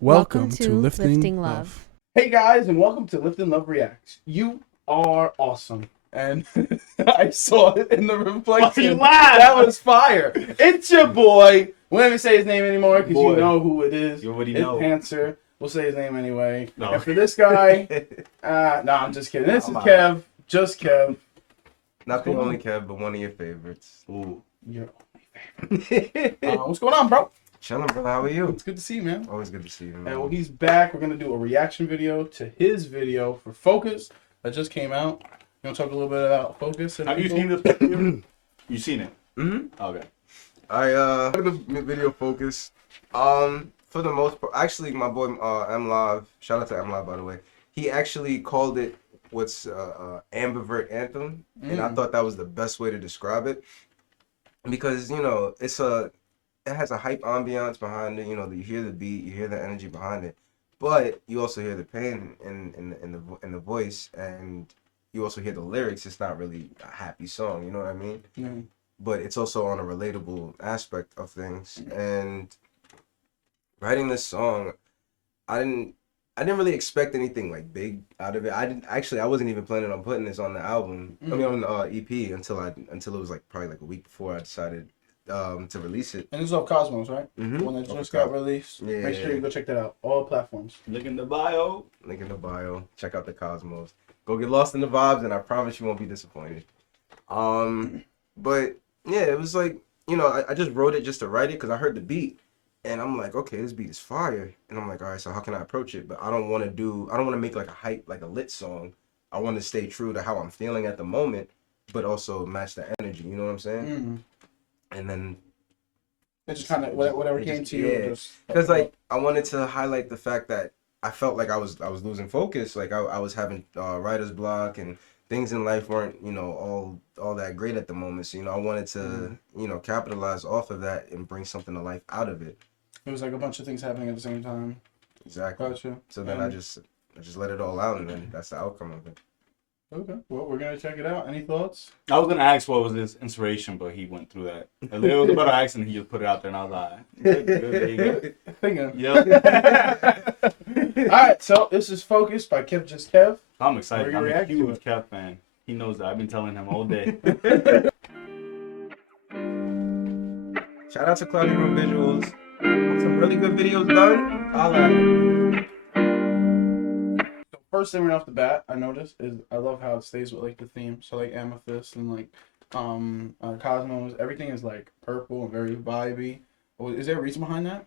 Welcome to Lifting Love. Hey guys, and welcome to Lifting Love Reacts. You are awesome. And I saw it in the reflection. You laugh? That was fire. It's your boy. We won't even say his name anymore because you Boy. know who it is. You already It's know. Panther. We'll say his name anyway. No. And for this guy, no, I'm just kidding. This is I'm Kev. Just Kev. Not the only Kev, but one of your favorites. Ooh. Your only favorite. What's going on, bro? Chilling, brother. How are you? It's good to see you, man. Always good to see you, man. And well, he's back. We're gonna do a reaction video to his video for Phocus that just came out. You want to talk a little bit about Phocus? And Have you people? seen this video? You seen it? Mm-hmm. Okay. I heard the video Focus. For the most part, actually, my boy M Live. Shout out to M Live, by the way. He actually called it what's ambivert anthem, and I thought that was the best way to describe it because it has a hype ambiance behind it. You know, you hear the beat, you hear the energy behind it, but you also hear the pain in the voice, and you also hear the lyrics. It's not really a happy song, you know what I mean? Mm. But it's also on a relatable aspect of things. And writing this song, I didn't really expect anything like big out of it. I wasn't even planning on putting this on the album. I mean on the EP until it was like probably like a week before I decided to release it. And this is off Cosmos, right? Mm-hmm. The one that just got released. Yeah. Make sure you go check that out. All platforms. Link in the bio. Link in the bio. Check out the Cosmos. Go get lost in the vibes, and I promise you won't be disappointed. But yeah, it was like, I just wrote it just to write it because I heard the beat, and I'm like, okay, this beat is fire, and I'm like, all right, so how can I approach it? But I don't want to make like a hype, like a lit song. I want to stay true to how I'm feeling at the moment, but also match the energy. You know what I'm saying? Mm. And then It just kind of whatever came to you. Yeah, because like I wanted to highlight the fact that I felt like I was losing focus. Like I was having writer's block, and things in life weren't all that great at the moment. So I wanted to capitalize off of that and bring something to life out of it. It was like a bunch of things happening at the same time. Exactly. Gotcha. So then I just let it all out, and then that's the outcome of it. Okay. Well, we're gonna check it out. Any thoughts? I was gonna ask what was his inspiration, but he went through that. It was about an accident. He just put it out there, and I was like, good, there you go. Thinking. Yep. All right. So this is Focus by Kev Just Kev. I'm excited. We're gonna I'm a react to huge it. Kev fan. He knows that. I've been telling him all day. Shout out to Cloudy Room Visuals. Some really good videos done. First thing right off the bat I noticed is I love how it stays with like the theme. So like Amethyst and like Cosmos, everything is like purple and very vibey. Is there a reason behind that?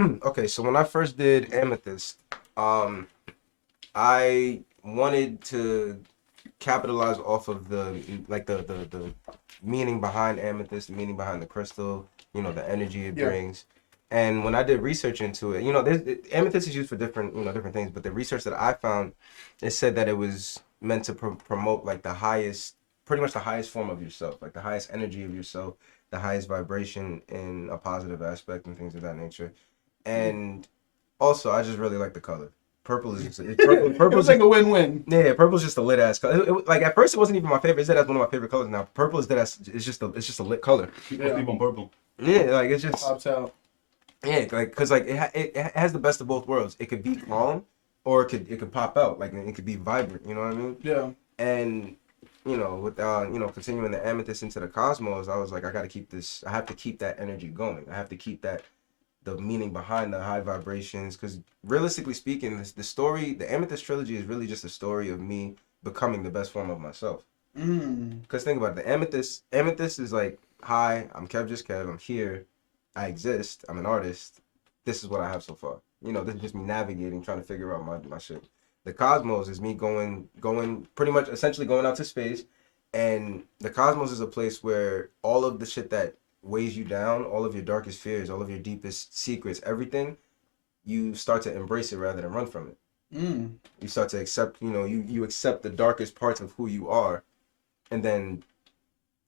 Okay, so when I first did Amethyst, I wanted to capitalize off of the meaning behind Amethyst, the meaning behind the crystal, the energy it brings. And when I did research into it, amethyst is used for different things, but the research that I found, it said that it was meant to promote like pretty much the highest form of yourself, like the highest energy of yourself, the highest vibration in a positive aspect and things of that nature. And also, I just really like the color. Purple is Purple's like a win-win. Yeah, purple's just a lit ass color. Like at first, it wasn't even my favorite. It's that's one of my favorite colors now. Purple is it's just a lit color. People sleep on purple. Yeah, like it's just Pops out. Yeah, like because like it has the best of both worlds. It could be calm, or it could pop out. Like it could be vibrant. You know what I mean? Yeah. And with continuing the amethyst into the cosmos, I was like, I got to keep this. I have to keep that energy going. I have to keep the meaning behind the high vibrations. Because realistically speaking, the Amethyst trilogy is really just a story of me becoming the best form of myself. Because think about it, the amethyst is like, hi, I'm Kev Just Kev. I'm here. I exist. I'm an artist. This is what I have so far. This is just me navigating, trying to figure out my shit. The cosmos is me going pretty much essentially going out to space. And the cosmos is a place where all of the shit that weighs you down, all of your darkest fears, all of your deepest secrets, everything, you start to embrace it rather than run from it. You start to accept, you accept the darkest parts of who you are. And then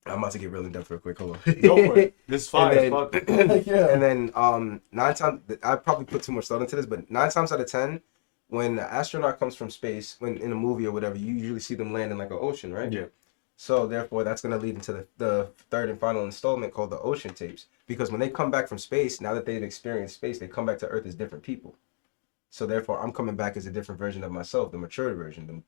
I'm about to get real in depth real quick. Hold on. Go for it. This is fire. Fuck. Yeah. And then 9 times, I probably put too much thought into this, but 9 times out of 10, when the astronaut comes from space, when in a movie or whatever, you usually see them land in like an ocean, right? Yeah. So therefore, that's gonna lead into the third and final installment called the Ocean Tapes. Because when they come back from space, now that they've experienced space, they come back to Earth as different people. So therefore, I'm coming back as a different version of myself, the matured version.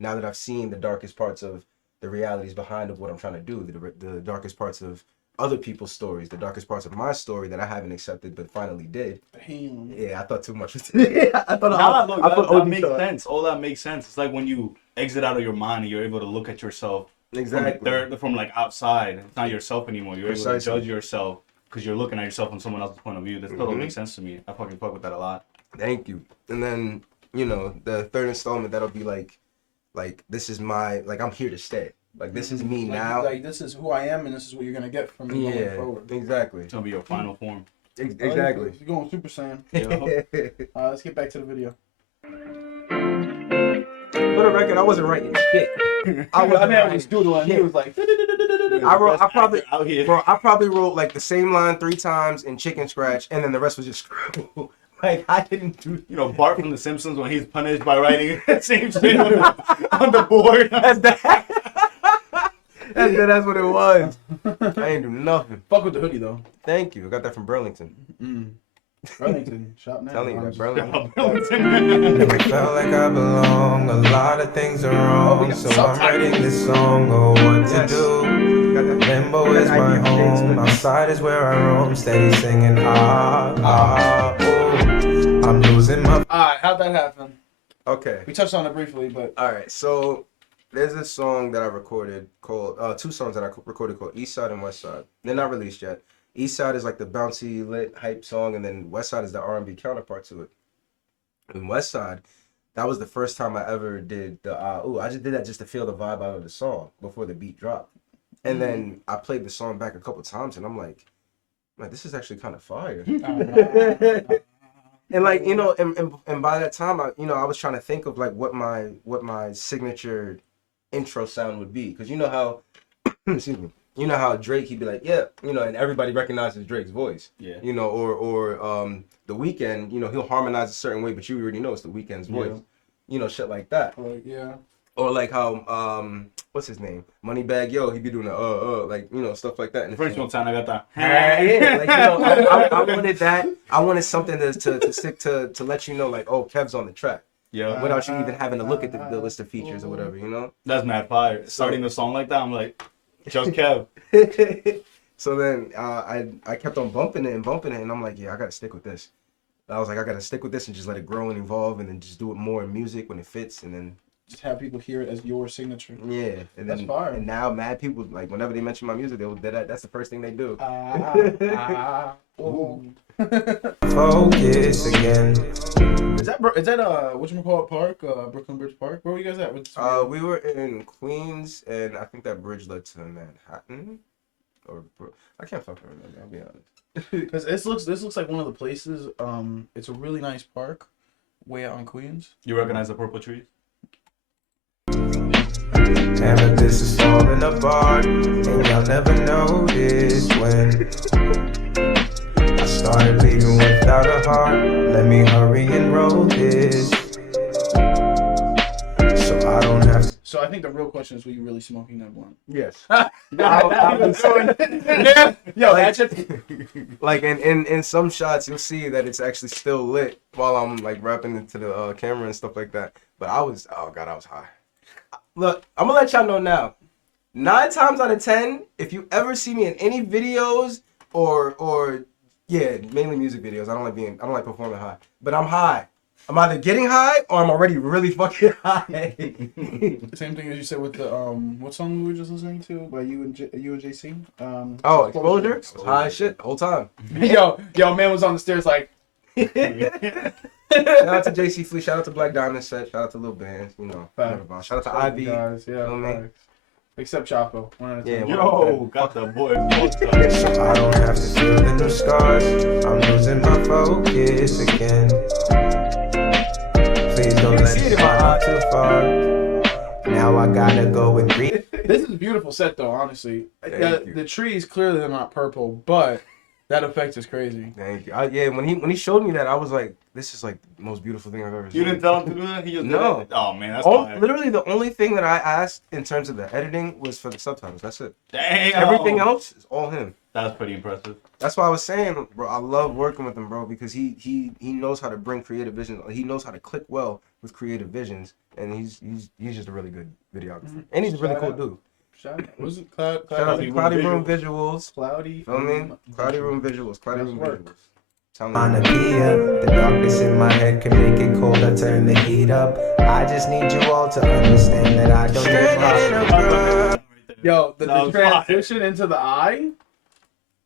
Now that I've seen the darkest parts of the realities behind of what I'm trying to do, the darkest parts of other people's stories, the darkest parts of my story that I haven't accepted but finally did. Damn. Yeah, I thought too much. I thought Nah, look, I put that OD makes thought. sense. All that makes sense. It's like when you exit out of your mind and you're able to look at yourself Exactly. from like outside. It's not yourself anymore. You're able to Precisely. judge yourself because you're looking at yourself from someone else's point of view. That totally makes sense to me. I fucking fuck with that a lot. Thank you. And then, the third installment, that'll be like this is my, like, I'm here to stay. Like, this is me now. Like, this is who I am, and this is what you're gonna get from me going Yeah, forward. exactly. It's gonna be your final form. Exactly. You're going Super Saiyan. Yeah. Let's get back to the video. For the record, I wasn't writing shit. I was doodling. He was like, I probably out here. Bro, I probably wrote like the same line 3 times in chicken scratch, and then the rest was just scribble. Like, I didn't do. Bart from The Simpsons when he's punished by writing the same shit on the board. That's what it was. I ain't do nothing. fuck with the hoodie though. Thank you. I got that from Burlington. Burlington, shop now. Telling you that Burlington. Never felt like I belong. A lot of things are wrong, so I'm writing this song. Oh, what to do? Limbo is my home. Outside is where I roam. Steady singing oh. I'm losing my. Alright, how'd that happen? Okay. We touched on it briefly, but All right. So there's a song that I recorded called 2 songs that I recorded called East Side and West Side. They're not released yet. East Side is like the bouncy lit hype song, and then West Side is the R&B counterpart to it. And West Side, that was the first time I ever did the I just did that just to feel the vibe out of the song before the beat dropped. And then I played the song back a couple times, and I'm like, this is actually kind of fire. And like, and by that time, I was trying to think of like what my signature intro sound would be, because how excuse me, how Drake, he'd be like, yeah, and everybody recognizes Drake's voice. Yeah. Or The Weeknd, he'll harmonize a certain way, but you already know it's The Weeknd's voice. Shit like that. yeah. Or like how what's his name? Moneybagg Yo, he'd be doing the like, stuff like that. And First one time I got that. yeah, like, I wanted that. I wanted something to stick to let you know, like, oh, Kev's on the track. Yeah. Without you even having to look at the list of features or whatever, That's mad fire. Starting the song like that, I'm like, just Kev. So then I kept on bumping it, and I'm like, yeah, I gotta stick with this. I was like, I gotta stick with this and just let it grow and evolve, and then just do it more in music when it fits, and then Just have people hear it as your signature. yeah, and That's then fire. and now mad people, like, whenever they mention my music, that's the first thing they do. Focus again. Is that whatchamacallit Park? Brooklyn Bridge Park? Where were you guys at? We were in Queens, and I think that bridge led to Manhattan, I can't fucking remember. I'll be honest. Because this looks like one of the places. It's a really nice park, way out in Queens. You recognize the purple trees? Amethyst is falling apart, and y'all never notice when I started leaving without a heart. Let me hurry and roll this, so I don't have to. So I think the real question is, were you really smoking that blunt? Yes. Yo, Like in some shots, you'll see that it's actually still lit while I'm like rapping into the camera and stuff like that. But I was high. Look, I'm gonna let y'all know now. 9 times out of 10, if you ever see me in any videos or mainly music videos, I don't like performing high. But I'm high. I'm either getting high or I'm already really fucking high. Same thing as you said with the what song we were just listening to by you and JC. Exposure. High as shit the whole time. yo, man was on the stairs like. Shout out to JC Fleet. Shout out to Black Diamond Set. Shout out to Lil Bands. Facts. Shout out to Ivy. Guys, yeah, know what I mean? facts. Except Chapo. Yeah, Yo, got the boy. So I don't have to feel the new scars. I'm losing my focus again. Please don't let me fall too far. Now I gotta go and read. This is a beautiful set though, honestly. Thank you. The trees clearly they're not purple, but that effect is crazy. Thank you. When he showed me that, I was like, this is like the most beautiful thing I've ever seen. You didn't tell him to do that? He just No. did it? Oh man, that's All, fire. literally the only thing that I asked in terms of the editing was for the subtitles. That's it. Damn. Everything else is all him. That's pretty impressive. That's why I was saying, bro, I love working with him, bro, because he knows how to bring creative vision. He knows how to click well with creative visions, and he's just a really good videographer. And he's a really cool dude. Shout out. Was it Cloud? Shout out to Cloudy Room Visuals. Cloudy. Feel me? Cloudy Room Visuals. Cloudy Room Visuals. On a Kia, the darkness in my head can make it cold. I turn the heat up. I just need you all to understand that I don't give up. Yo, the That was transition into the eye.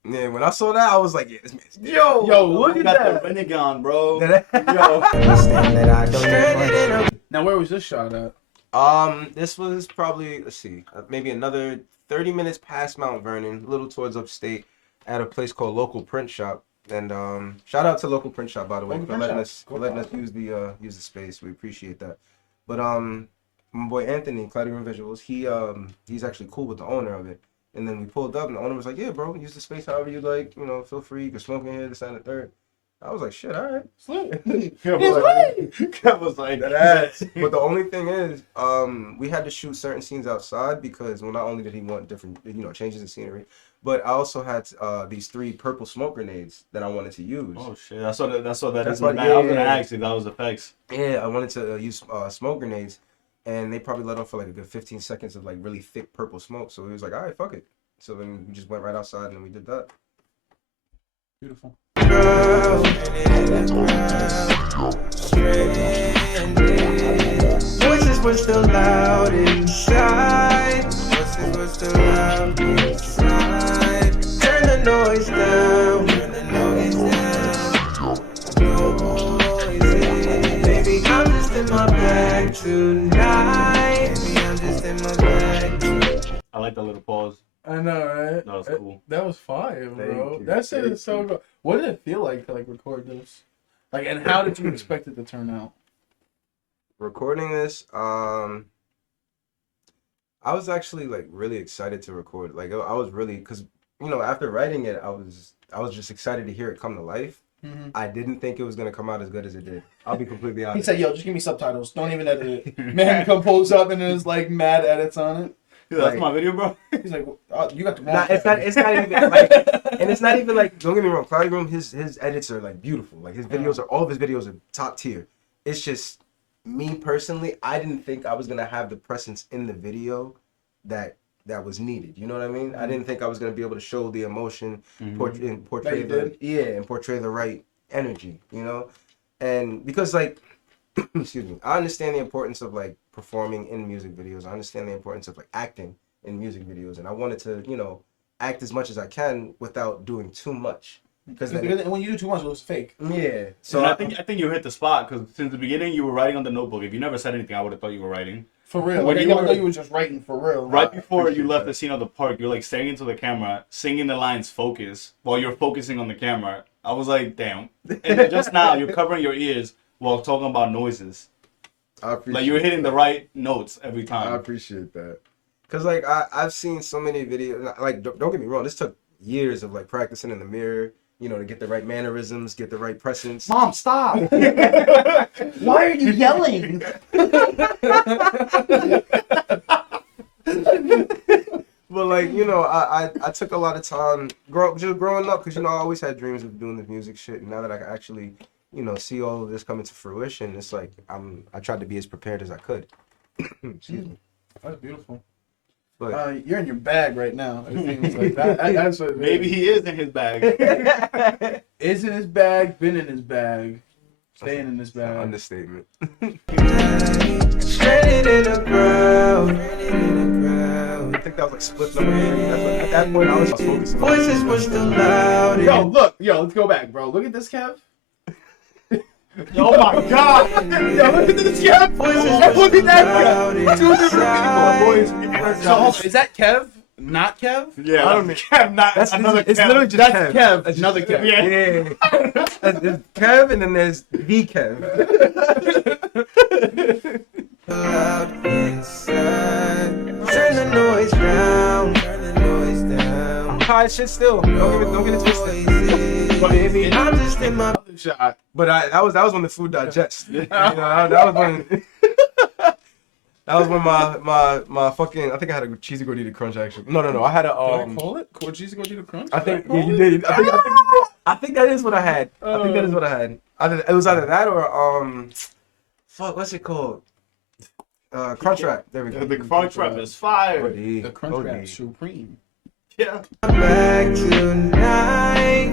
Yeah, when I saw that, I was like, yeah, this man's Yo, look You at got that. the Renegon, bro. Yo. Understand that I don't give up. Now, where was this shot at? This was probably, let's see, maybe another 30 minutes past Mount Vernon, a little towards upstate, at a place called Local Print Shop. And shout out to Local Print Shop, by the way, for letting us use the space. We appreciate that. But my boy Anthony, Cloudy Room Visuals, he's actually cool with the owner of it. And then we pulled up, and the owner was like, "Yeah, bro, use the space however you like. You know, feel free. You can smoke in here, this and the third." I was like, "Shit, all right." Kev was like, That ass. But the only thing is, we had to shoot certain scenes outside because, well, not only did he want different, changes in scenery, but I also had these 3 purple smoke grenades that I wanted to use. Oh shit! That's what that That's is. what- I was gonna ask if that was effects. Yeah, I wanted to use smoke grenades, and they probably let off for like a good 15 seconds of like really thick purple smoke. So he was like, "All right, fuck it." So then we just went right outside and then we did that. Beautiful. Voices were still loud inside. Voices were still loud inside. Turn the noise down. Turn the noise down. Baby, I'm just in my bag tonight. Baby, I'm just in my bag. I like that little pause. I know, right? That was cool. That was fire, bro. Thank you. That shit Thank is so good. What did it feel like to like record this? Like, and how did you expect it to turn out? Recording this, I was actually like really excited to record. Like I was really, because after writing it, I was just excited to hear it come to life. Mm-hmm. I didn't think it was gonna come out as good as it did. I'll be completely He honest. said, "Yo, just give me subtitles. Don't even edit it." Man compose up and there's like mad edits on it. Yeah, that's Like- my video, bro. He's like, oh, "You got the wrong." Nah, it's not even like, and it's not even like. Don't get me wrong, Cloudy Room, his edits are like beautiful. Like his videos all of his videos are top tier. It's just me personally, I didn't think I was gonna have the presence in the video that was needed. You know what I mean? I didn't think I was gonna be able to show the emotion, portray That you did. and portray the right energy. And because like, excuse me, I understand the importance of like performing in music videos. I understand the importance of like acting in music videos, and I wanted to act as much as I can without doing too much. Because when you do too much, it looks fake. yeah. So So I think you hit the spot because since the beginning you were writing on the notebook. If you never said anything, I would have thought you were writing. For real. When Like, you I were- thought you were just writing for real. Right before you appreciate left that. the scene of the park, you're like staring into the camera, singing the lines "Focus" while you're focusing on the camera. I was like, damn. And then just now you're covering your ears while talking about noises. I appreciate Like you're hitting the right notes every I time. appreciate that. Cause like I've seen so many videos. Like don't get me wrong, this took years of like practicing in the mirror. To get the right mannerisms, get the right presence. Mom, stop! Why are you yelling? But like I took a lot of time growing up because I always had dreams of doing this music shit, and now that I can actually see all of this coming to fruition, it's like I tried to be as prepared as I could. Excuse me. That's beautiful. But You're in your bag right now. Everything's like that. That's what it Maybe is. he is in his bag. Is in his bag, been in his bag, staying in his bag. understatement. Stranded in the crowd. I think that was like split number 3. At that point, I was focusing. Voices were still loud. Yo, look, let's go back, bro. Look at this, Kev. Oh my God! Yo, look at this, Kev. Look at that, Kev. 2 different people. So, is that Kev? Not Kev? Yeah, I don't know. Kev, not That's another it's Kev. literally just That's Kev. Kev. Another Kev. Yeah. There's Kev and then there's the Kev. Loud inside. Turn the noise down. Turn the noise down. high as shit still. Don't get it twisted. But baby, I'm just in my shot. But that was when the food digest. You know, that was when that was when my fucking, I think I had a cheesy gordita crunch actually. No. I had a Did I call it? Cheesy gordita crunch? I think Did I call you it? did. I think that is what I had. I think that is what I had. It was either that or fuck, what's it called? Crunch wrap. There we go. The crunch wrap is fire. The crunch wrap supreme. Yeah. Back tonight.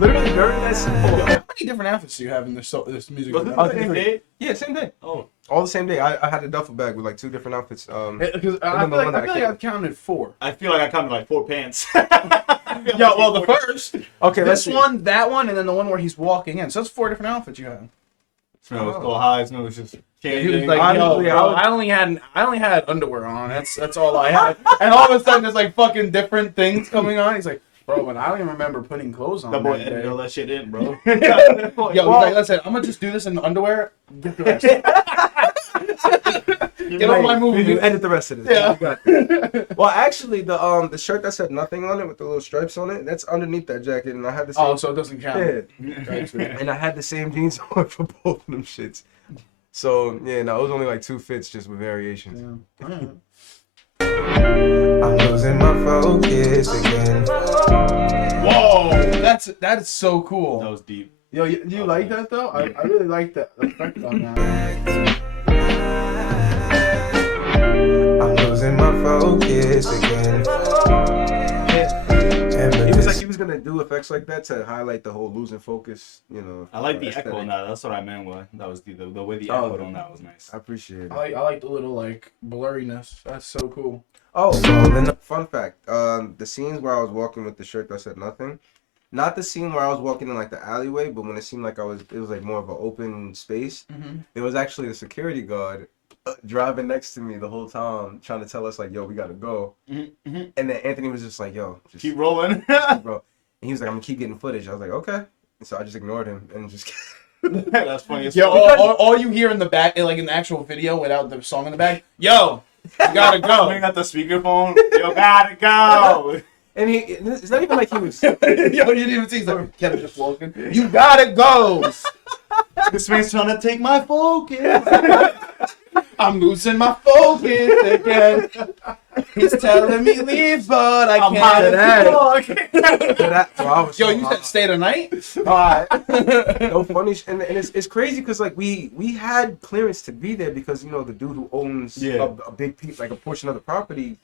Literally during that scene. How many different outfits do you have in this music Was video? it the same day? Yeah, same day. Oh. All the same day. I had a duffel bag with like 2 different outfits. Because I then the feel one that like I I've counted 4. I feel like I counted like 4 pants. Yeah, well, the first, Okay, let's this see. one, that one, and then the one where he's walking in. So that's 4 different outfits you have. Smell was go high. Smell was just changing. He was like, Honestly, yo, bro, I only had underwear on. That's all I had. And all of a sudden, there's like fucking different things coming on. He's like, bro, but I don't even remember putting clothes on. that boy that edited day." all that shit in, bro. Yo, he's like, listen, I'm gonna just do this in underwear. Get the rest. Get on my movie. You edit the rest of this. Yeah. You got it. Well, actually, the shirt that said nothing on it with the little stripes on it, that's underneath that jacket, and I had the same. Oh, so it doesn't count. Yeah. And I had the same jeans on for both of them shits. So yeah, no, it was only like 2 fits, just with variations. Yeah. I'm losing my focus again. Whoa, that's so cool. That was deep. Yo, you like that though? I really like that effect on that. I'm losing my focus again. He was like he was gonna do effects like that to highlight the whole losing focus. You know. I like the aesthetic. echo on that. That's what I meant. That was the way the Oh. echo on that was nice. I appreciate it. I like the little like blurriness. That's so cool. Oh, Rolling up. fun fact. The scenes where I was walking with the shirt that said nothing. Not the scene where I was walking in like the alleyway, but when it seemed like it was like more of an open space. Mm-hmm. There was actually a security guard driving next to me the whole time, trying to tell us like, "Yo, we gotta go." Mm-hmm. And then Anthony was just like, "Yo, just Keep rolling. bro." And he was like, "I'm gonna keep getting footage." I was like, "Okay." And so I just ignored him and just. That's funny. As Yeah, fuck. all you hear in the back, like in the actual video without the song in the back, yo, you gotta Bring go. out the speakerphone. You gotta go. And it's not even like he was. Yo, you didn't even see. He's like, Kevin just walking. You gotta go. This man's trying to take my focus. I'm losing my focus again. He's telling me leave, but I I'm hot can't. as fuck. Yo, you said stay the night? No funny, and it's crazy because like we had clearance to be there because you know the dude who owns a big piece, like a portion of the property,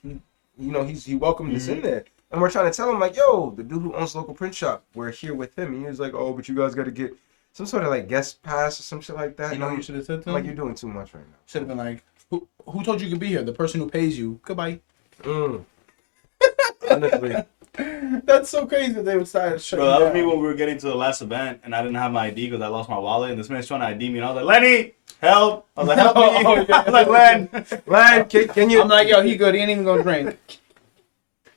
he welcomed us in there, and we're trying to tell him like, yo, the dude who owns local print shop, we're here with him, and he was like, oh, but you guys got to get some sort of like guest pass or some shit like that. You know what you should have said to him? Like you're doing too much right now. Should have been like, who told you could be here? The person who pays you. Goodbye. Honestly. That's so crazy that they would start shutting Bro, that was down. me when we were getting to the last event and I didn't have my ID because I lost my wallet and this man's trying to ID me and I was like, Lenny, help! I was like, help me! Oh, yeah. I was like, Len, Len, can you? I'm like, yo, he good. He ain't even gonna drink.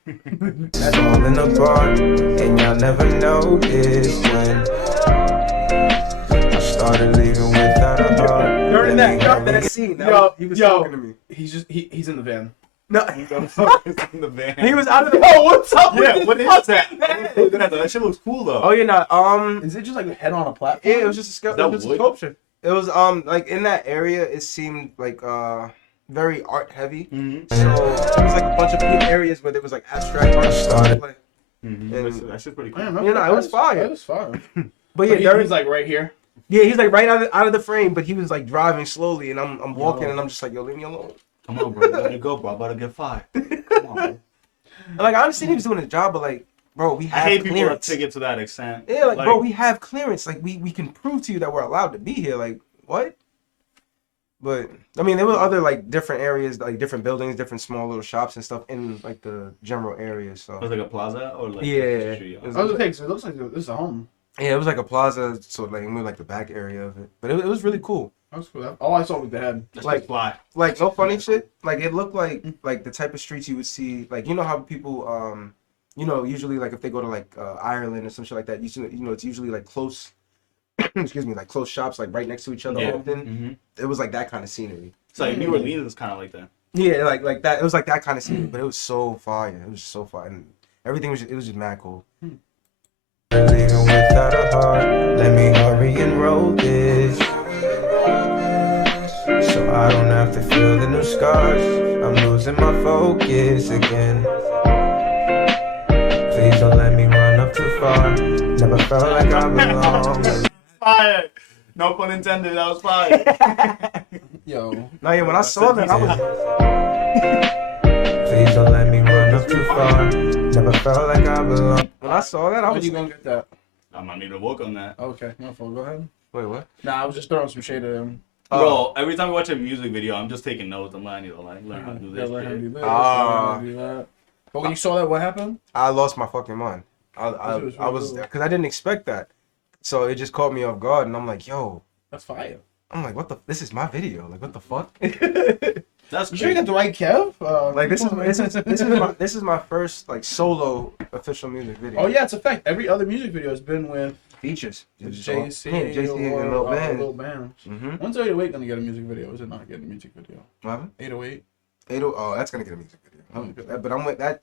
Falling apart, and y'all never noticed when I started leaving without a heart. During Let me that scene, he was yo. talking to me. He's in the van. No, in the van. he was out of the. Oh, what's up? Yeah, what is that? That shit looks cool though. Oh, you're not. Is it just like a head on a platform? Yeah, it was just a that it was a wood? sculpture. It was like in that area. It seemed like very art heavy. Mm-hmm. So there was like a bunch of areas where there was like abstract art stuff. Like, Mm-hmm. And- That shit's pretty cool. You know, it was fire. It was fire. but yeah, But he's like right here. yeah, he's like right out of the frame, but he was like driving slowly, and I'm walking, and I'm just like, yo, leave me alone. Come on, bro. Let it go, bro. I'm about to get fired. Come on, bro. And like I understand he was doing his job, but like, bro, we I have hate people that clearance. take it to that extent. Yeah, like bro, we have clearance. Like we can prove to you that we're allowed to be here. Like what? But I mean, there were other like different areas, like different buildings, different small little shops and stuff in like the general area. So It was like a plaza or like yeah, a street. it was, I was okay, so it looks like this is a home. yeah, it was like a plaza, so like we were like the back area of it. But it was really cool. That was cool. All I saw was the head. That's like- like fly. Like no funny shit. Like it looked like the type of streets you would see. Like you know how people usually like if they go to like Ireland or some shit like that. It's usually like close. excuse me, like close shops like right next to each other Yeah. often. Mm-hmm. It was like that kind of scenery. It's like New Orleans is kind of like that. Yeah, like that. It was like that kind of scene, but it was so fire. It was so fire, and everything was. It was just mad cool. Leaving without a heart. Let me hurry and roll this, so I don't have to feel the new scars. I'm losing my focus again. Please don't let me run up too far. Never felt like I belong. Fire. No pun intended. That was fire. Yo. No, yeah, when I saw that, I was. Please don't let me run up too far. Never felt like I belong. When I saw that, I How was. you gonna get that? I might need to work on that. Okay, my fault. Go ahead. Wait, what? Nah, I was just throwing some shade at him. Bro, every time we watch a music video, I'm just taking notes. I'm like, I need to like learn how to do this. Learn how to shit. do this. Ah. learn how to do that. But when you saw that, what happened? I lost my fucking mind. I was because I didn't expect that, so it just caught me off guard, and I'm like, yo, That's fire. I'm like, what the? This is my video. Like, what the fuck? That's You sure you got the right Kev? Like this is my first like solo official music video. Oh yeah, it's a fact. Every other music video has been with Features. JC, JC and Lil Band. Lil Band. Mm-hmm. When's 808 gonna get a music video? Is it not getting a music video? What happened? 808. Oh, that's gonna get a music video. But I'm with that.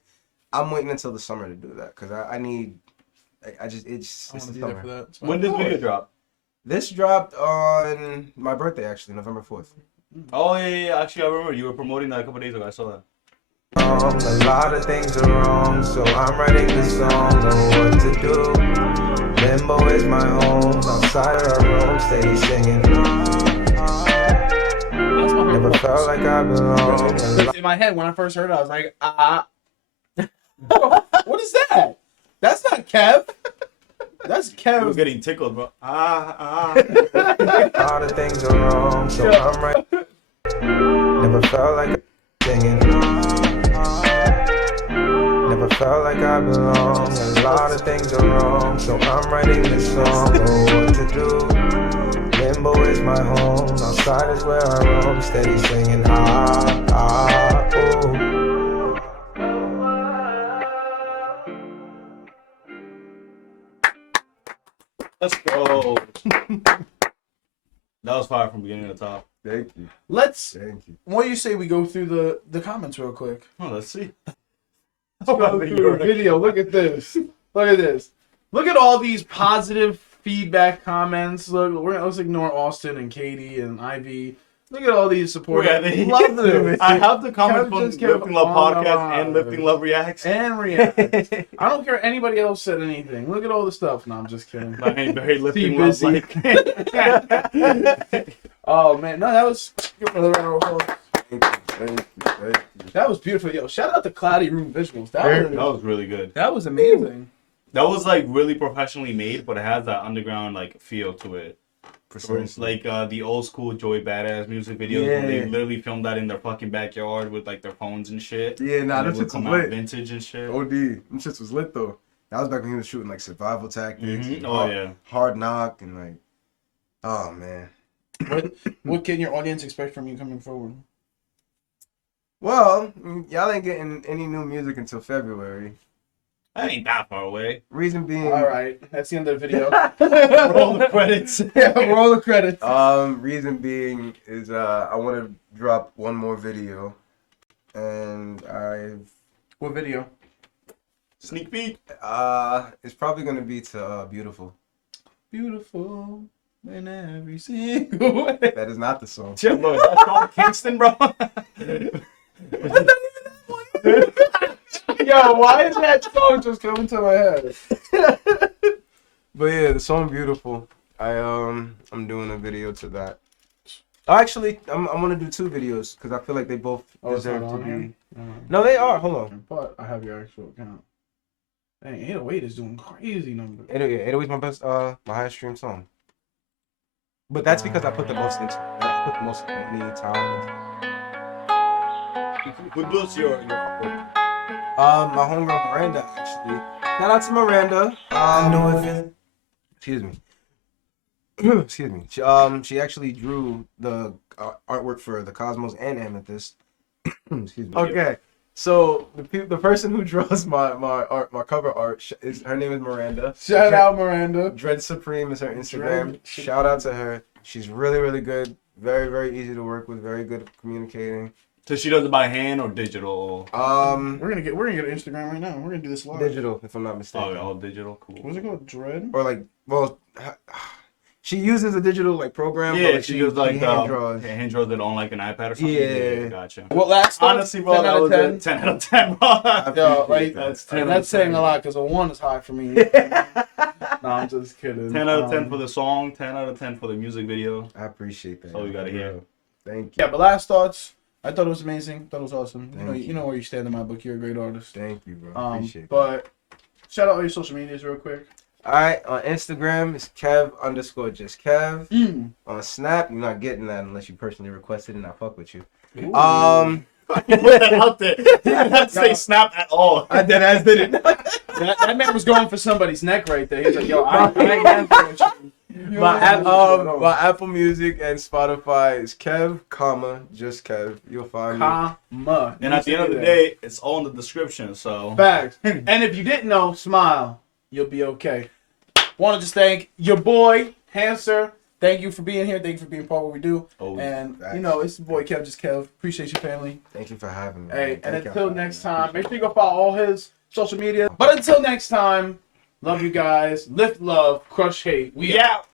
I'm waiting until the summer to do that because I need. I just it's I the want to be there summer. for that. When did video drop? This dropped on my birthday actually, November 4th. Oh yeah. Actually, I remember you were promoting that a couple days ago. I saw that. A lot of things are wrong, so I'm writing this song on what to do. Limbo is my home, outside our room, steady singing. Never felt like I belong. In my head, when I first heard it, I was like, what is that? That's not Kev. That's I was Kev. getting tickled, bro. A lot of things are wrong, so I'm right. Never felt like I'm singing. Never felt like I belong. A lot of things are wrong, so I'm writing this song on what to do. Limbo is my home, outside is where I roam, steady singing ooh. Let's go. That was fire from beginning to top. Thank you. Thank you. What do you say we go through the comments real quick? Oh, let's see. Let's go through the video. Look at this. Look at this. Look at all these positive feedback comments. Look, let's ignore Austin and Katie and Ivy. Look at all these supporters. Love them. I have the comment Kev from just kept Lifting Love on Podcast and Lifting Love Reacts. And react. I don't care anybody else said anything. Look at all the stuff. No, I'm just kidding. I ain't very Lifting Too Love busy. like. Oh man, no, that was Thank you. that was beautiful. Yo, shout out to Cloudy Room Visuals. That was really good. That was amazing. That was like really professionally made, but it has that underground like feel to it. Like the old school Joey Badass music videos when they literally filmed that in their fucking backyard with like their phones and shit. Yeah, nah, and them it would shits come was out lit. vintage and shit. OD. Them shits was lit though. That was back when he was shooting like survival tactics. Mhm. And Oh yeah. Hard Knock and like, oh man. What can your audience expect from you coming forward? Well, y'all ain't getting any new music until February. That ain't that far away. Reason being, All right, that's the end of the video. Roll the credits. Yeah, roll the credits. reason being is I want to drop one more video, and What video? Sneak peek. it's probably gonna be to Beautiful. Beautiful in every single way. That is not the song. Shit, bro, is that Sean Kingston, bro? Yo, why is that song just coming to my head? But yeah, the song "Beautiful." I'm doing a video to that. Actually, I'm gonna do two videos because I feel like they both deserve to be. No, they are. Hold on. But I have your actual account. Dang, 808 is doing crazy numbers. 808's my best, my highest streamed song. But that's because I put the most into. I put the most money, time. Who does your My homegirl Miranda actually. Shout out to Miranda. Excuse me. Excuse me. She actually drew the artwork for the Cosmos and Amethyst. Excuse me. Okay. So the person who draws my cover art her name is Miranda. Shout out Miranda. Dread Supreme is her Instagram. Shout out to her. She's really, really good. Very, very easy to work with. Very good at communicating. So she does it by hand or digital? We're gonna get Instagram right now. We're gonna do this live. Digital, if I'm not Oh, mistaken. all digital. Cool. What's it called? Dread. Or like, well, she uses a digital like program. Yeah, but she does like hand draws. hand draws it on like an iPad or something. Yeah. Gotcha. Well, that's Honestly, bro, 10 that out was of a 10 out of 10, bro. Yo, like That's 10 and out that's of saying 10. a lot because a 1 is high for me. No, I'm just kidding. 10 out of 10 for the song, 10 out of 10 for the music video. I appreciate that. That's all you gotta hear. Thank you. Yeah, but last thoughts. I thought it was amazing. Thought it was awesome. Thank You know where you stand in my book. You're a great artist. Thank you, bro. Appreciate that. But shout out all your social medias real quick. All right, on Instagram it's Kev_just Kev. On Snap, you're not getting that unless you personally request it and I fuck with you. Put that out there. You didn't have to say snap at all. I dead ass did it. that man was going for somebody's neck right there. He's like, yo, I ain't answering with you. My Apple Music and Spotify is Kev, just Kev. You'll find me. Comma. And at the end of the day, it's all in the description, so. Facts. And if you didn't know, smile. You'll be okay. Want to just thank your boy, Hanser. Thank you for being here. Thank you for being part of what we do. Always. And, Facts. you know, it's the boy Kev, just Kev. Appreciate you, family. Thank you for having me. Hey, man. and Thank until y'all for next having me. time, make sure you go follow all his social media. But until next time, love you guys. Lift love, crush hate. We out.